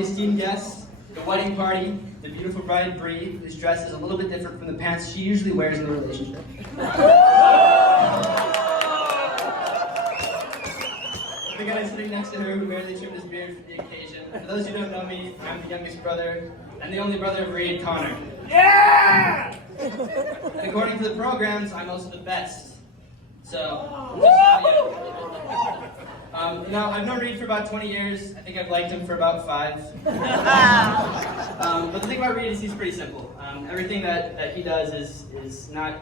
Esteemed guests, the wedding party, the beautiful bride Bree, whose dress is a little bit different from the pants she usually wears in the relationship. The guy sitting next to her who barely trimmed his beard for the occasion. For those who don't know me, I'm the youngest brother and the only brother of Reid, Connor. Yeah! According to the programs, I'm also the best. So, now, I've known Reid for about 20 years. I think I've liked him for about 5. But the thing about Reid is he's pretty simple. Everything that he does is not,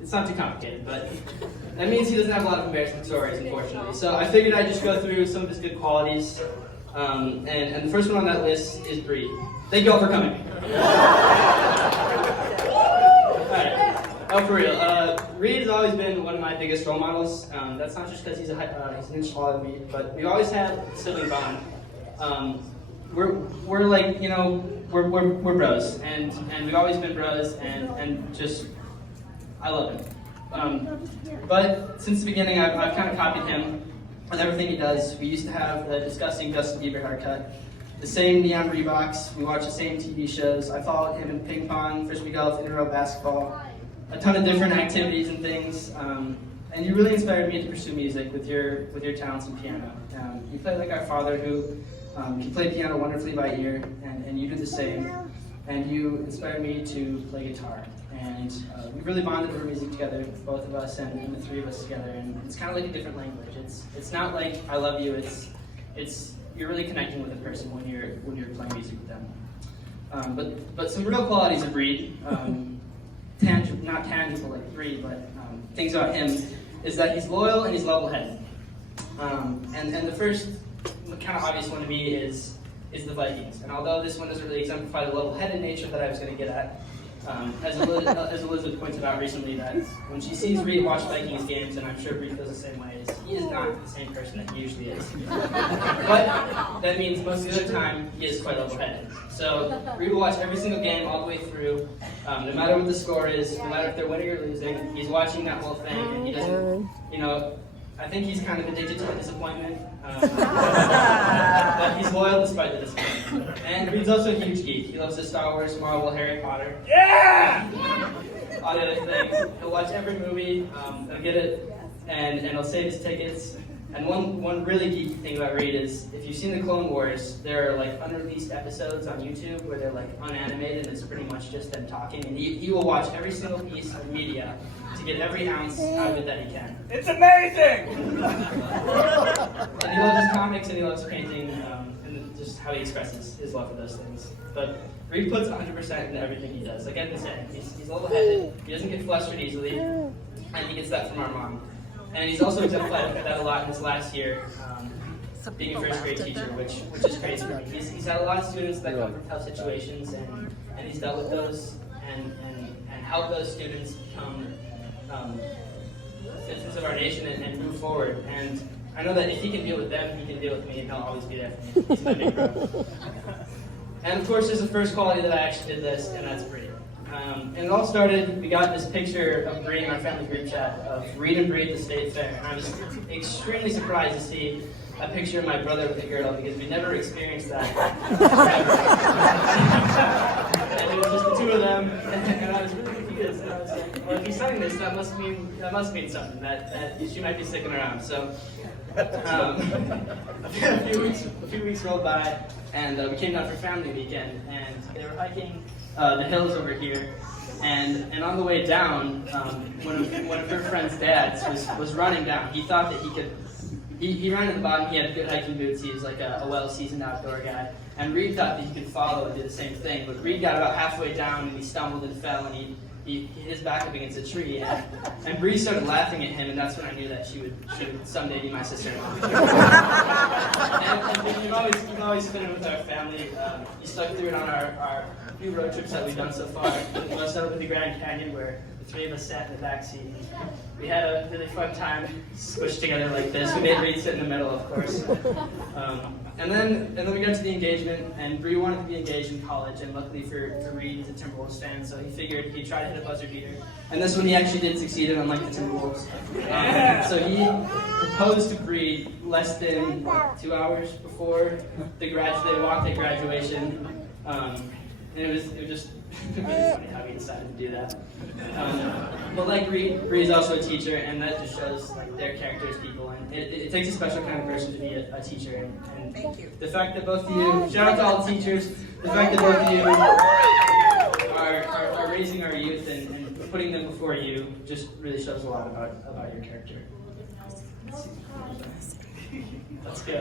it's not too complicated, but that means he doesn't have a lot of embarrassing stories, unfortunately. So I figured I'd just go through some of his good qualities. And the first one on that list is Reid. Thank you all for coming. Oh, for real. Reid has always been one of my biggest role models. That's not just because he's an inch taller than me, but we've always had a sibling bond. We're like, you know, we're bros, and we've always been bros, and just, I love him. But since the beginning, I've kind of copied him with everything he does. We used to have the disgusting Justin Bieber haircut, the same neon Reeboks, we watch the same TV shows. I followed him in ping pong, frisbee golf, intramural basketball, a ton of different activities and things, and you really inspired me to pursue music with your talents in piano. You play like our father, who can play piano wonderfully by ear, and you do the same. And you inspired me to play guitar, and we really bonded over music together, both of us and the 3 of us together. And it's kind of like a different language. It's not like I love you. It's you're really connecting with a person when you're playing music with them. But some real qualities of Reid. Not tangible like Reid, but things about him is that he's loyal and he's level-headed. And the first kind of obvious one to me is the Vikings. And although this one doesn't really exemplify the level-headed nature that I was going to get at, as Elizabeth pointed out recently, that when she sees Reid watch Vikings games, and I'm sure Reid feels the same way, is he is not the same person that he usually is. But that means most of the time he is quite level-headed. So Reid will watch every single game all the way through, no matter what the score is, no matter if they're winning or losing. He's watching that whole thing, and he doesn't, you know, I think he's kind of addicted to the disappointment. But he's loyal despite the disappointment. And Reid's also a huge geek. He loves the Star Wars, Marvel, Harry Potter. Yeah! All the other things. He'll watch every movie, he'll get it, and he'll save his tickets. And one really geeky thing about Reid is, if you've seen the Clone Wars, there are like unreleased episodes on YouTube where they're like unanimated, and it's pretty much just them talking. And he will watch every single piece of media to get every ounce out of it that he can. It's amazing! And he loves his comics and he loves painting, and just how he expresses his love for those things. But Reid puts 100% into everything he does. Like Ed was saying, he's level-headed, he doesn't get flustered easily, and he gets that from our mom. And he's also exemplified that a lot in his last year, being a first grade teacher, which is crazy for me. He's had a lot of students that come from tough situations, and he's dealt with those and helped those students become citizens of our nation and move forward. And I know that if he can deal with them, he can deal with me, and he'll always be there for me. He's my big bro. And of course, there's the first quality that I actually did this, and that's Bree. And it all started, we got this picture of Bree in our family group chat of Reid and Bree at the state fair. And I was extremely surprised to see a picture of my brother with a girl, because we never experienced that ever. And it was just the 2 of them, and I was really confused. And I was like, well, if he's saying this, that must mean something, that she might be sticking around. So a few weeks rolled by, and we came down for family weekend, and they were hiking the hills over here, and on the way down, one of her friend's dads was running down. He thought that he could. He ran at the bottom. He had good hiking boots. He was like a well-seasoned outdoor guy. And Reid thought that he could follow and do the same thing. But Reid got about halfway down, and he stumbled and fell, and he hit his back up against a tree. And Bree started laughing at him, and that's when I knew that she would someday be my sister-in-law. and you've always fit in with our family. You stuck through it on our few road trips that we've done so far. We started with the Grand Canyon, where the three of us sat in the back seat. We had a really fun time squished together like this. We made Reid sit in the middle, of course. And then we got to the engagement, and Bree wanted to be engaged in college, and luckily for Reid, he's a Timberwolves fan, so he figured he'd try to hit a buzzer beater. And this one he actually did succeed in, unlike the Timberwolves. So he proposed to Bree less than 2 hours before they walked at graduation. And it was just really funny how he decided to do that. But like Bree's also a teacher, and that just shows like their character as people. And it takes a special kind of person to be a teacher. And Thank you. the fact that both of you, shout out to all the teachers, the fact that both of you are raising our youth and putting them before you just really shows a lot about your character. Let's go.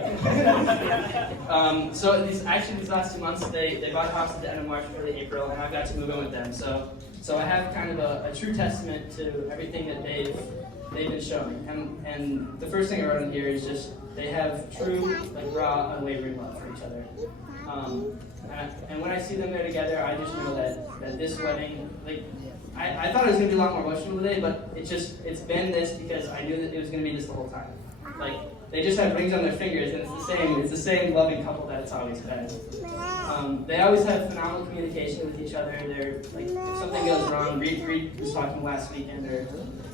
So these last 2 months, they bought a house at the end of March, early April, and I got to move in with them. So I have kind of a true testament to everything that they've been showing. And the first thing I wrote in here is just they have true, like raw, unwavering love for each other. And when I see them there together, I just know that this wedding, like, I thought it was gonna be a lot more emotional today, but it's been this because I knew that it was gonna be this the whole time. Like, they just have rings on their fingers, and it's the same loving couple that it's always been. They always have phenomenal communication with each other. They're like, if something goes wrong, Reid was talking last weekend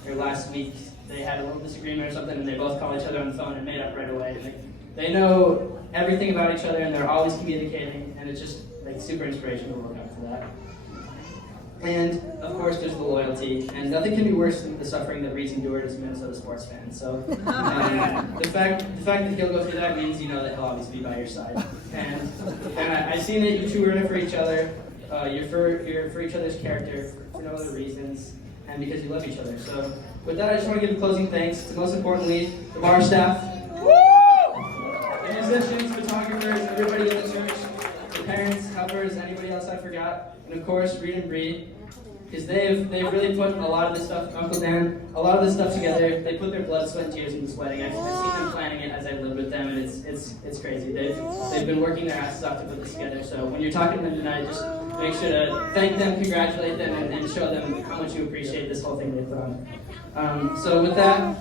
or last week, they had a little disagreement or something, and they both called each other on the phone and made up right away. Like, they know everything about each other, and they're always communicating, and it's just like super inspirational to look up to that. And of course, there's the loyalty, and nothing can be worse than the suffering that Reid's endured as a Minnesota sports fan. So the fact that he'll go through that means you know that he'll always be by your side. And I've seen that you two are in it for each other. You're for each other's character for no other reasons, and because you love each other. So with that, I just want to give a closing thanks to, most importantly, the bar staff, the musicians, photographers, everybody in the church, the parents, helpers, anybody else I forgot. And of course, Reid and Bree, because they've really put a lot of this stuff, Uncle Dan, a lot of this stuff together. They put their blood, sweat, and tears in this wedding. I've seen them planning it as I've lived with them, and it's crazy. They've been working their asses off to put this together. So when you're talking to them tonight, just make sure to thank them, congratulate them, and show them how much you appreciate this whole thing they've put on. So with that,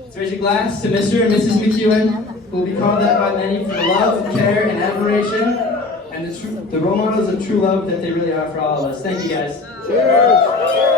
let's raise your glass to Mr. and Mrs. McKeown, who will be called that by many for the love, care, and admiration, and the role models of true love that they really are for all of us. Thank you, guys. Cheers.